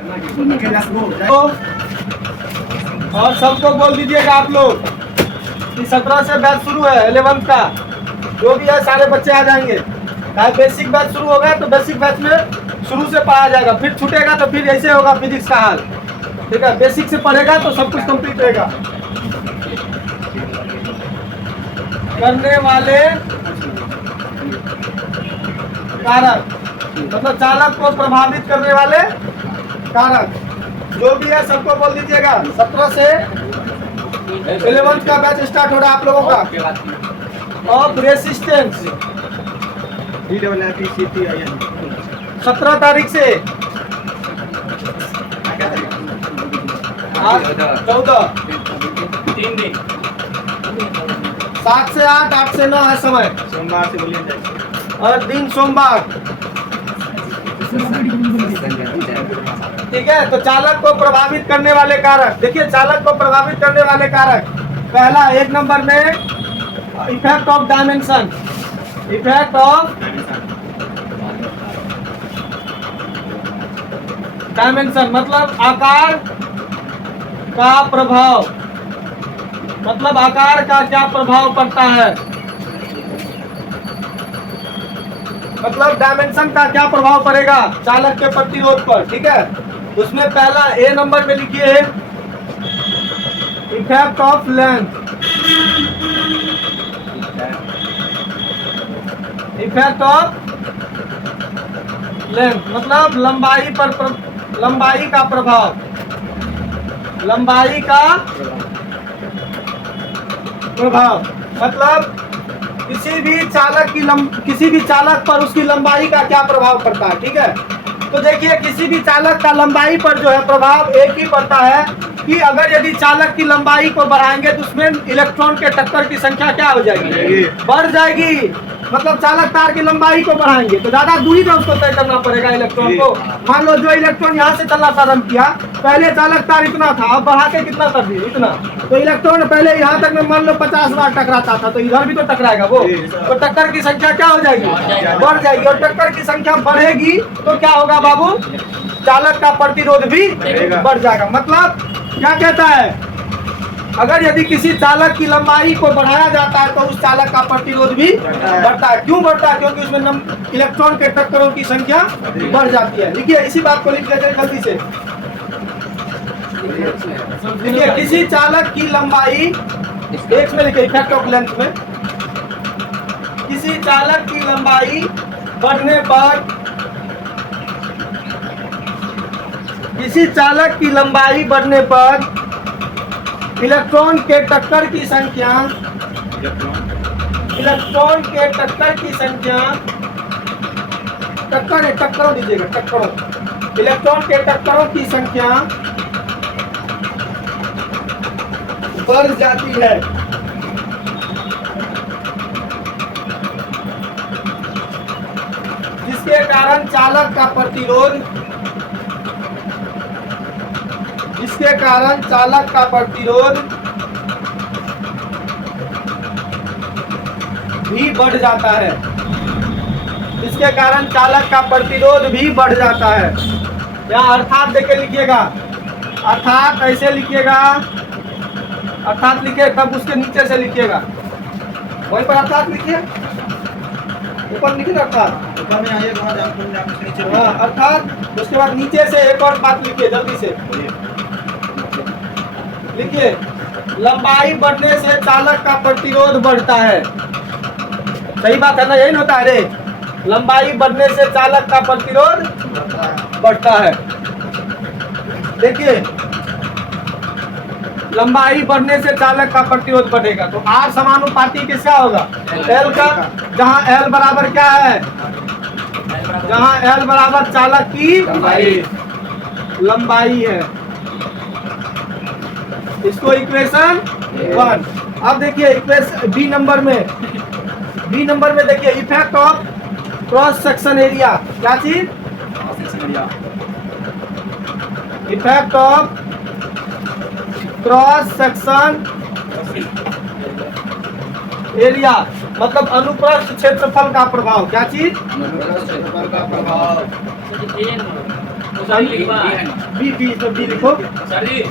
तो और सबको बोल दीजिएगा आप लोग कि 17 से बैच शुरू है 11th का, जो भी है सारे बच्चे आ जाएंगे। बेसिक बैच शुरू होगा तो बेसिक बैच में शुरू से पढ़ाया जाएगा, फिर छूटेगा तो फिर ऐसे होगा फिजिक्स का हाल, ठीक है। बेसिक से पढ़ेगा तो सब कुछ कंप्लीट रहेगा। करने वाले कारक मतलब चालक को प्रभावित करने वाले कारक जो भी है सबको बोल दीजिएगा। 17 से 11th का बैच स्टार्ट हो रहा है आप लोगों का। ऑफ रेसिस्टेंस 17 तारीख से 14 3 दिन 7 से 8 8 से 9 है समय, सोमवार से बोलिए और दिन सोमवार, ठीक है। तो चालक को प्रभावित करने वाले कारक, देखिए चालक को प्रभावित करने वाले कारक पहला 1 नंबर में effect of dimension, effect of dimension मतलब आकार का प्रभाव, मतलब आकार का क्या प्रभाव पड़ता है, मतलब डायमेंशन का क्या प्रभाव पड़ेगा चालक के प्रतिरोध पर, ठीक है। उसमें पहला ए नंबर में लिखिए effect of length, effect of length मतलब लंबाई पर लंबाई का प्रभाव, लंबाई का प्रभाव मतलब किसी भी चालक पर उसकी लंबाई का क्या प्रभाव पड़ता है, ठीक है। तो देखिए किसी भी चालक का लंबाई पर जो है प्रभाव एक ही पड़ता है कि अगर यदि चालक की लंबाई को बढ़ाएंगे तो उसमें इलेक्ट्रॉन के टक्कर की संख्या क्या हो जाएगी, बढ़ जाएगी। मतलब चालक तार की लंबाई को बढ़ाएंगे तो ज्यादा दूरी में उसको तय करना पड़ेगा इलेक्ट्रॉन को। मान लो जो इलेक्ट्रॉन यहाँ से चलना प्रारंभ किया, पहले चालक तार इतना था, अब बढ़ा के कितना कर दिए इतना, तो इलेक्ट्रॉन पहले यहाँ तक में मान लो 50 बार टकराता था, तो इधर भी तो टकराएगा वो, तो टक्कर की संख्या क्या हो जाएगी, बढ़ जाएगी। और टक्कर की संख्या बढ़ेगी तो क्या होगा बाबू, चालक का प्रतिरोध भी बढ़ जाएगा। मतलब क्या कहता है, अगर यदि किसी चालक की लंबाई को बढ़ाया जाता है तो उस चालक का प्रतिरोध भी बढ़ता है। क्यों बढ़ता है, क्योंकि उसमें इलेक्ट्रॉन के टक्करों की संख्या बढ़ जाती है। लिखिए इसी बात को लिख लीजिए जल्दी से, देखिए किसी चालक की लंबाई एक में लिखिए इफेक्ट ऑफ लेंथ में, किसी चालक की लंबाई बढ़ने पर, किसी चालक की लंबाई बढ़ने पर इलेक्ट्रॉन के टक्कर की संख्या, इलेक्ट्रॉन के टक्कर की संख्या, टक्करों दीजिएगा, टक्करों, इलेक्ट्रॉन के टक्करों की संख्या बढ़ जाती है। जिसके कारण चालक का प्रतिरोध, जिसके कारण चालक का प्रतिरोध भी बढ़ जाता है, इसके कारण चालक का प्रतिरोध भी बढ़ जाता है। यहाँ अर्थात देके लिखिएगा, अर्थात ऐसे लिखिएगा, अर्थात लिखिए तब उसके नीचे से लिखिएगा, वहीं पर अर्थात लिखिए, ऊपर लिखिए अर्थात, हाँ अर्थात। उसके बाद नीचे से एक और बात लिखिए जल्दी से, लिखिए लंबाई बढ़ने से चालक का प्रतिरोध बढ़ता है। सही बात है ना, यही होता है रे, लंबाई बढ़ने से चालक का प्रतिरोध बढ़ता है। देखिए लंबाई बढ़ने से चालक का प्रतिरोध बढ़ेगा तो आर समानुपाती किसका होगा, एल का, जहां एल बराबर क्या है, जहां एल बराबर चालक की लंबाई है। इसको इक्वेशन 1। अब देखिए इक्वेशन बी नंबर में, बी नंबर में देखिए effect of cross section area, क्या चीज, effect of cross section area मतलब अनुप्रस्थ क्षेत्रफल का प्रभाव, क्या चीज, बी बी तो बी लिखो। सर जी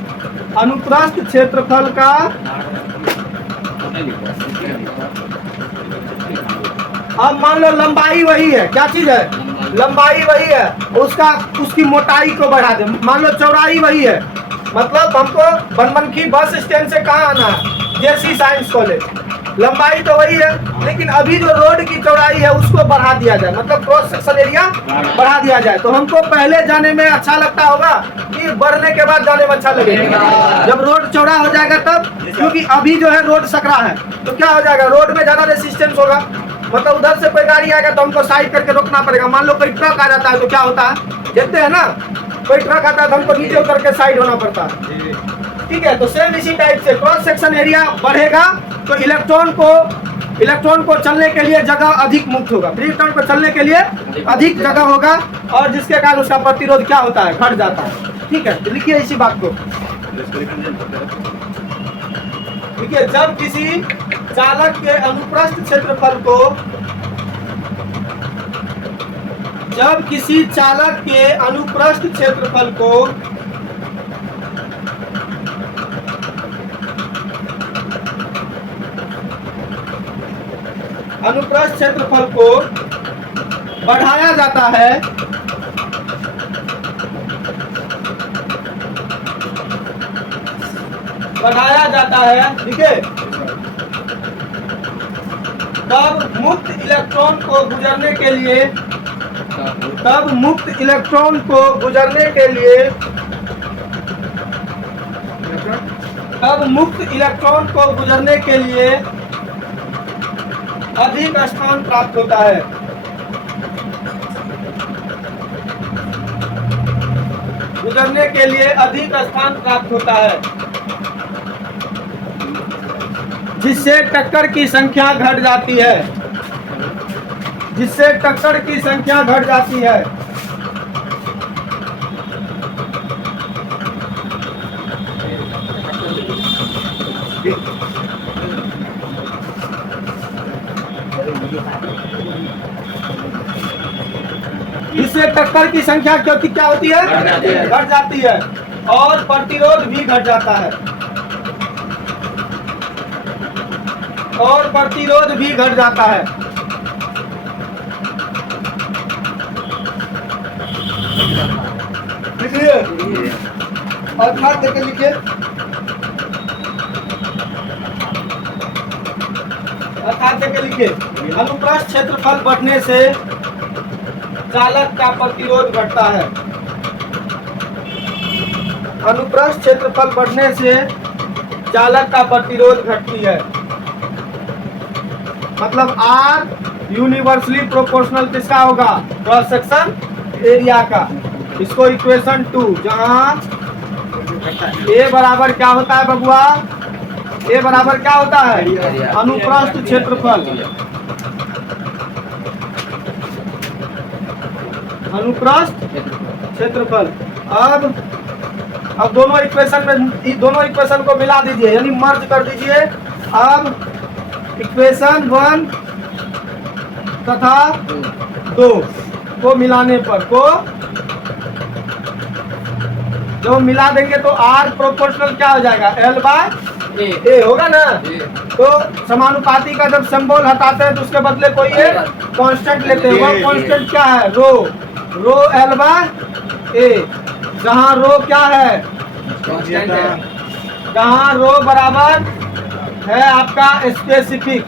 अनुप्रस्थ क्षेत्रफल का अब मान लो लंबाई वही है, क्या चीज है, लंबाई वही है, उसकी मोटाई को बढ़ा दे। मान लो चौड़ाई वही है, मतलब हमको बनमनखी बस स्टैंड से कहाँ आना है, जेसी साइंस कॉलेज। लंबाई तो वही है, लेकिन अभी जो रोड की चौड़ाई है उसको बढ़ा दिया जाए, मतलब क्रॉस सेक्शन एरिया बढ़ा दिया जाए। तो हमको पहले जाने में अच्छा लगता होगा कि बढ़ने के बाद जाने में अच्छा लगेगा जब रोड चौड़ा हो जाएगा तब, क्योंकि अभी जो है रोड सकरा है तो क्या हो जाएगा, रोड में ज्यादा रेसिस्टेंस होगा, मतलब उधर से कोई गाड़ी आएगा तो हमको साइड करके रोकना पड़ेगा। मान लो कोई ट्रक आ जाता है तो क्या होता है, देखते हैं ना, कोई ट्रक आता है तो हमको नीचे उतर के साइड होना पड़ता है, ठीक है। तो सेम इसी टाइप से क्रॉस सेक्शन एरिया बढ़ेगा तो इलेक्ट्रॉन को चलने के लिए जगह अधिक मुक्त होगा, फ्री इलेक्ट्रॉन को चलने के लिए अधिक जगह होगा, और जिसके कारण उसका प्रतिरोध क्या होता है, घट जाता है, ठीक है। तो लिखिए इसी बात को, देखिए जब किसी चालक के अनुप्रस्थ क्षेत्रफल को बढ़ाया जाता है ठीक है, तब मुक्त इलेक्ट्रॉन को गुजरने के लिए अधिक स्थान प्राप्त होता है। जिससे टक्कर की संख्या घट जाती है। इससे टक्कर की संख्या क्योंकि क्या होती है, घट जाती है, और प्रतिरोध भी घट जाता है, लिखिए अर्थात देके लिखिए, अनुप्रस्थ क्षेत्रफल बढ़ने से चालक का प्रतिरोध घटता है। अनुप्रस्थ क्षेत्रफल बढ़ने से चालक का प्रतिरोध घटती है, मतलब R यूनिवर्सली प्रोपोर्शनल किसका होगा, क्रॉस सेक्शन एरिया का। इसको इक्वेशन 2, जहां A बराबर क्या होता है बबुआ, A बराबर क्या होता है, अनुप्रस्थ क्षेत्रफल, अब दोनों इक्वेशन को मिला दीजिए, यानी मर्ज कर दीजिए। अब इक्वेशन 1 तथा 2 को मिलाने पर जब मिला देंगे तो R प्रोपोर्शनल क्या हो जाएगा, L/A होगा ना। तो समानुपाती का जब सिंबल हटाते हैं तो उसके बदले कोई एक कांस्टेंट लेते हैं, वो कांस्टेंट क्या है, रो L/A, जहाँ रो क्या है, कांस्टेंट है, जहाँ रो बराबर है आपका स्पेसिफिक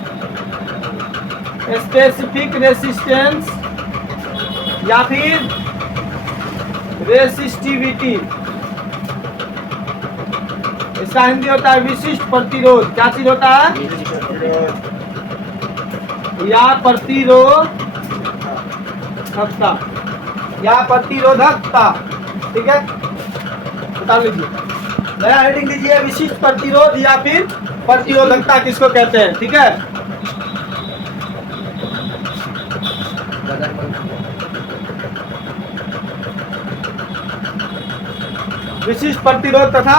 रेसिस्टेंस या फिर रेसिस्टिविटी, इसका हिंदी होता है विशिष्ट प्रतिरोध। क्या चीज होता है, या प्रतिरोधकता, ठीक है, बता लीजिए, नया हेडिंग दीजिए, विशिष्ट प्रतिरोध या फिर प्रतिरोधकता किसको कहते हैं, ठीक है। विशिष्ट प्रतिरोध तथा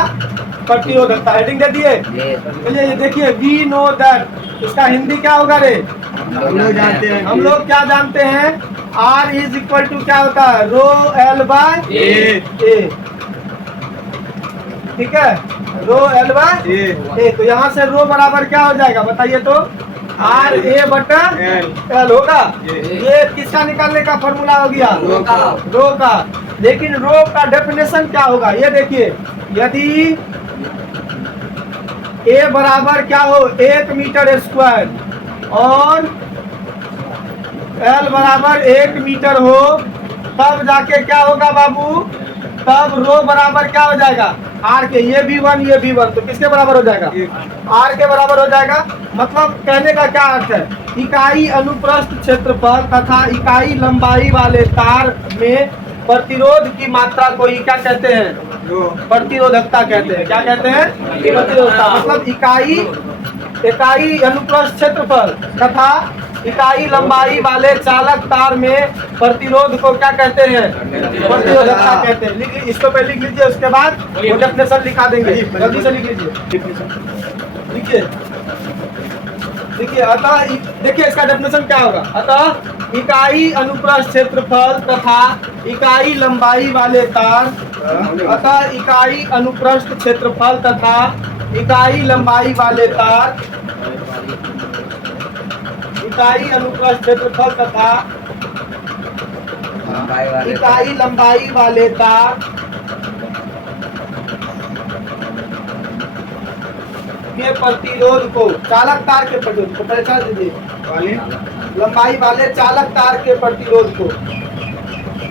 प्रतिरोधकता हेडिंग दे दिए। चलिए ये देखिए, वी नो दैट, इसका हिंदी क्या होगा रे, हम लोग क्या जानते हैं आर इज इक्वल टू क्या होता है, रो एल बाय ए। ठीक है, रो एल बाय ए। तो यहाँ से रो बराबर क्या हो जाएगा बताइए तो, आर ए बटा एल होगा। ये किसका निकालने का फॉर्मूला हो गया, रो का। लेकिन रो का डेफिनेशन क्या होगा, ये देखिए, यदि ए बराबर क्या हो 1 मीटर स्क्वायर और एल बराबर 1 मीटर हो, तब जाके क्या होगा बाबू, तब रो बराबर क्या हो जाएगा, आर के। ये भी 1 ये भी 1, तो किसके बराबर हो जाएगा, आर के बराबर हो जाएगा। मतलब कहने का क्या अर्थ है, इकाई अनुप्रस्थ क्षेत्रफल तथा इकाई लंबाई वाले तार में प्रतिरोध की मात्रा को ही क्या कहते हैं, प्रतिरोधकता कहते हैं। क्या कहते हैं, प्रतिरोधकता। मतलब इकाई अनुप्रस्थ क्षेत्रफल तथा इकाई लंबाई वाले चालक तार में प्रतिरोध को क्या कहते हैं, प्रतिरोधकता कहते हैं। इसको पहले लिख लीजिए, उसके बाद वो डेफिनेशन लिखा देंगे। जल्दी से लिख लीजिए, लिखिए देखिए। अतः देखिए इसका डेफिनेशन क्या होगा, अतः इकाई अनुप्रस्थ क्षेत्रफल तथा इकाई लंबाई वाले तार, अतः इकाई अनुप्रस्थ क्षेत्रफल तथा इकाई लंबाई वाले तार, इकाई अनुप्रस्थ क्षेत्रफल तथा इकाई लंबाई वाले तार के प्रतिरोध को, चालक तार के प्रतिरोध को पहचान दीजिए, लंबाई वाले चालक तार के प्रतिरोध को,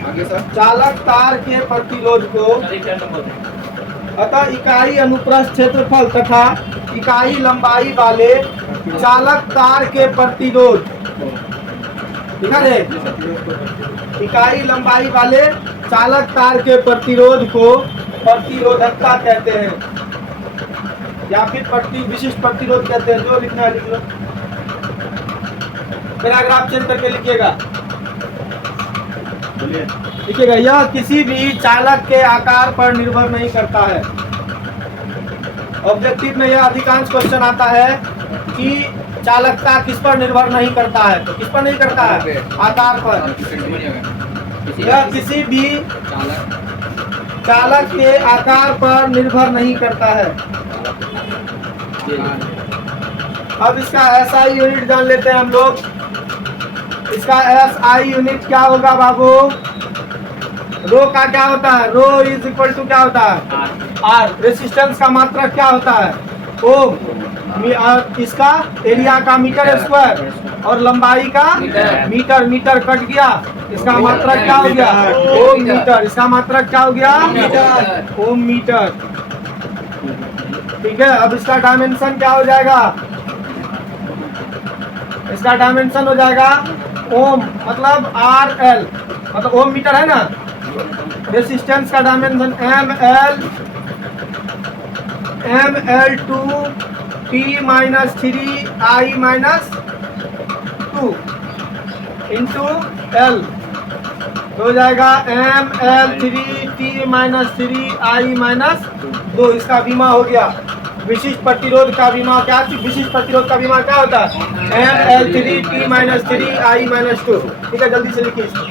आगे सर, चालक तार के प्रतिरोध को, अतः इकाई अनुप्रस्थ क्षेत्रफल तथा इकाई लंबाई वाले चालक तार के प्रतिरोध, ठीक है, इकाई लंबाई वाले चालक तार के प्रतिरोध को प्रतिरोधकता कहते हैं, या फिर विशिष्ट प्रतिरोध कहते हैं। जो लिखना है लिख लो, पैराग्राफ चेंज करके लिखिएगा। लिखिएगा, यह किसी भी चालक के आकार पर निर्भर नहीं करता है। ऑब्जेक्टिव में यह अधिकांश क्वेश्चन आता है कि चालकता किस पर निर्भर नहीं करता है, तो किस पर नहीं करता है, आकार पर। यह किसी भी चालक के आकार पर निर्भर नहीं करता है। अब इसका SI यूनिट जान लेते हैं हम लोग। इसका SI यूनिट क्या होगा बाबू, रो का क्या होता है, रो इज इक्वल टू क्या होता है, आर। रेसिस्टेंस का मात्रक क्या होता है, ओम। इसका एरिया का मीटर स्क्वायर और लंबाई का मीटर, मीटर कट गया, इसका मात्रक क्या हो गया, ओम मीटर। इसका मात्रक क्या हो गया, ओम मीटर। ठीक है, अब इसका डायमेंशन क्या हो जाएगा, इसका डायमेंशन हो जाएगा ओम, मतलब RL, मतलब ओम मीटर है ना। रेसिस्टेंस का dimension ML2 T-3I-2 into L, तो हो जाएगा ML3T-3I-2। इसका बीमा हो गया। विशिष्ट प्रतिरोध का बीमा क्या, विशिष्ट प्रतिरोध का बीमा क्या होता है, ML3T-3I-2। ठीक है, जल्दी से लिखिए इसको।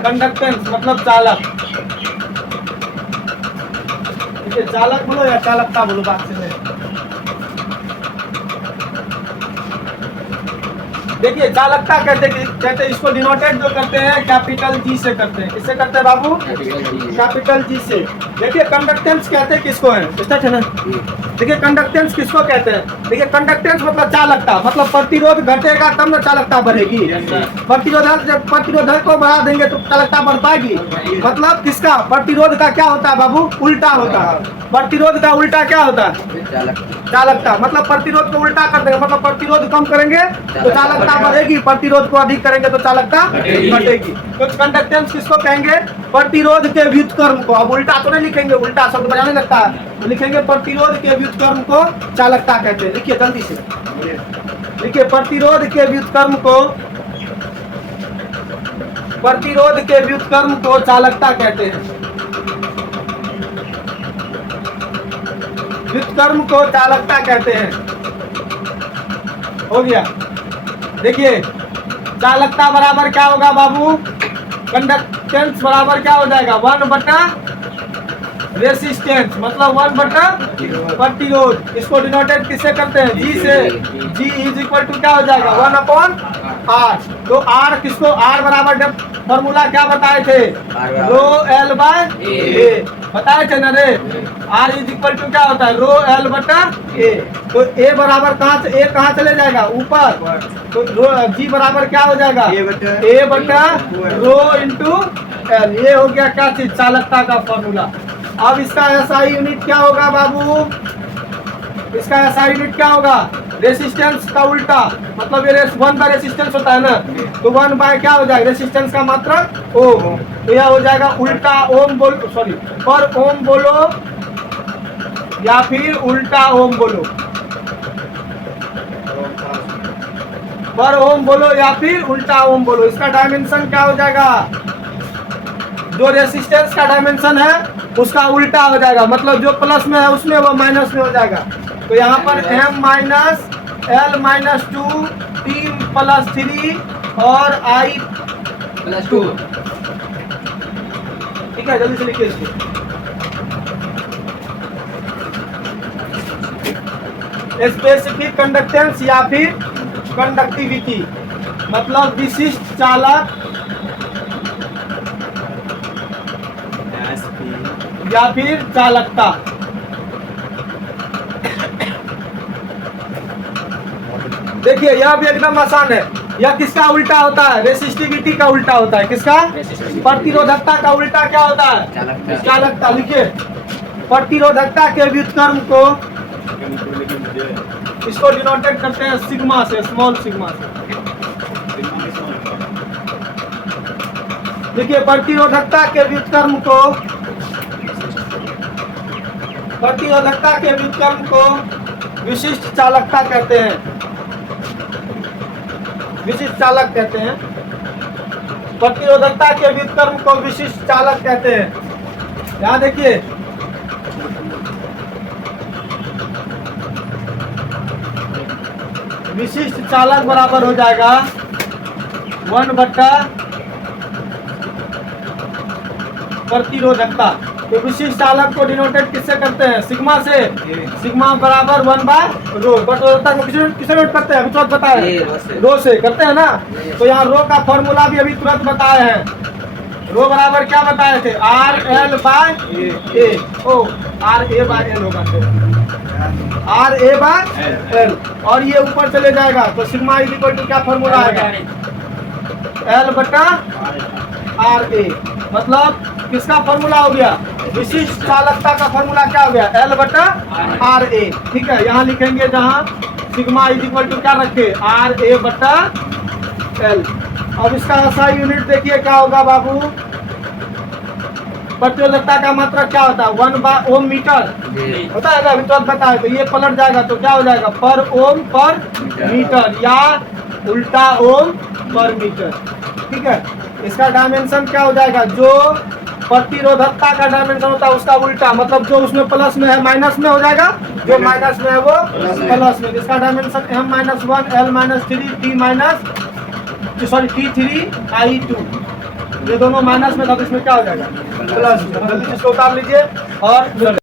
कंडक्टेंस मतलब चालक, ठीक है, चालक बोलो या चालकता बोलो, बात से देखिए। चालकता कहते इसको डिनोटेड जो करते हैं कैपिटल G से करते हैं। किससे करते हैं बाबू, कैपिटल G से। देखिए कंडक्टेंस कहते हैं किसको है, स्पष्ट है ना। देखिए कंडक्टेंस किसको कहते हैं, देखिए कंडक्टेंस मतलब चालकता, मतलब प्रतिरोध घटेगा तब ना चालकता बढ़ेगी। प्रतिरोधक को बढ़ा देंगे तो चालकता बढ़ पाएगी। मतलब किसका, प्रतिरोध का क्या होता है बाबू, उल्टा होता है। प्रतिरोध का उल्टा क्या होता है, चालकता। मतलब प्रतिरोध को उल्टा कर देंगे, मतलब प्रतिरोध कम करेंगे तो चालकता बढ़ेगी, प्रतिरोध को अधिक करेंगे तो चालकता घटेगी। तो कंडक्टेंस किसको कहेंगे, प्रतिरोध के व्युत्क्रम को। अब उल्टा तो नहीं लिखेंगे, उल्टा शब्द बजाने लगता है, तो लिखेंगे प्रतिरोध के व्युत्क्रम को चालकता कहते हैं। लिखिए जल्दी से, लिखिए प्रतिरोध के व्युत्क्रम को, प्रतिरोध के व्युत्क्रम को चालकता कहते हैं। व्युत्क्रम को चालकता कहते हैं। हो गया। देखिए चालकता बराबर क्या होगा बाबू, कंडक्टेंस बराबर क्या हो जाएगा 1 बटा रेसिस्टेंस, मतलब 1 बटा प्रतिरोध। इसको डिनोटेट किससे करते हैं, जी से। जी इज इक्वल टू क्या हो जाएगा 1/r। तो r किसको, r बराबर फॉर्मूला क्या बताए थे, रो एल बाय ए बताए थे ना रे। r इज इक्वल टू क्या होता है रो एल बटा ए। तो a बराबर कहाँ से, a कहाँ चले जाएगा ऊपर, तो रो g बराबर क्या हो जाएगा a बटा रो इंटू एल। ये हो गया क्या चीज, चालकता का फॉर्मूला। अब इसका एसआई यूनिट क्या होगा बाबू, इसका एसआई यूनिट क्या होगा, रेसिस्टेंस का उल्टा, मतलब ये 1 बाय रेसिस्टेंस होता है ना, तो 1 बाय क्या हो जाएगा रेसिस्टेंस का मात्रक ओम। तो यह हो जाएगा उल्टा ओम बोलो, सॉरी पर ओम बोलो या फिर उल्टा ओम बोलो, पर ओम बोलो या फिर उल्टा ओम बोलो। इसका डायमेंशन क्या हो जाएगा, जो रेसिस्टेंस का डायमेंशन है उसका उल्टा हो जाएगा, मतलब जो प्लस में है उसमें वो माइनस में हो जाएगा। तो यहाँ पर m minus l minus 2 3 plus 3 और i प्लस 2। ठीक है, जल्दी से लिखिए इसको। स्पेसिफिक कंडक्टेंस या फिर कंडक्टिविटी, मतलब विशिष्ट चालक या फिर चालकता। देखिए यह भी एकदम आसान है, यह किसका उल्टा होता है, रेसिस्टिविटी का उल्टा होता है। किसका, प्रतिरोधकता का उल्टा क्या होता है, चालकता। लिखिए प्रतिरोधकता के व्युत्क्रम को, इसको डिनोटेट करते हैं सिग्मा से, स्मॉल सिग्मा से। देखिए प्रतिरोधकता के व्युत्क्रम को, प्रतिरोधकता के व्युत्क्रम को विशिष्ट चालकता कहते हैं, विशिष्ट चालक कहते हैं। प्रतिरोधकता के व्युत्क्रम को विशिष्ट चालक कहते हैं। यहाँ देखिए विशिष्ट चालक बराबर हो जाएगा 1 बटा प्रतिरोधकता। तो विशिष्ट चालक को डिनोटेट किससे करते हैं, सिग्मा से। सिग्मा बराबर 1 बाय रो। प्रतिरोधकता को किससे नोट करते हैं, अभी तुरंत बताए, रो से करते हैं ना। तो यहाँ रो का फॉर्मूला भी अभी तुरंत बताए हैं। रो बराबर क्या बताए थे, R L by A. Oh R A by L होगा, आर ए बाय एल, और ये ऊपर चले जाएगा। तो सिग्मा इज इक्वल टू क्या फॉर्मूला आएगा, एल बटा आर ए। मतलब किसका फॉर्मूला हो गया, विशिष्ट चालकता का फॉर्मूला क्या हो गया, एल बटा आर ए। ठीक है, यहाँ लिखेंगे जहाँ सिग्मा इज इक्वल टू क्या रखे, आर ए बटा एल। अब इसका एसआई यूनिट देखिए क्या होगा बाबू, प्रतिरोधकता का मात्रक क्या होता है 1 बाय ओम मीटर होता है, अभी तो बताए। तो ये पलट जाएगा तो क्या हो जाएगा, पर ओम पर मीटर या उल्टा ओम पर मीटर। ठीक है, इसका डायमेंशन क्या हो जाएगा, जो प्रतिरोधकता का डायमेंशन होता है उसका उल्टा, मतलब जो उसमें प्लस में है माइनस में हो जाएगा, जो माइनस में है वो प्लस में। इसका dimension m minus 1 l minus 3 t minus sorry t3 i2। ये दोनों माइनस में था तो इसमें क्या हो जाएगा प्लस। जल्दी इसको उतार लीजिए और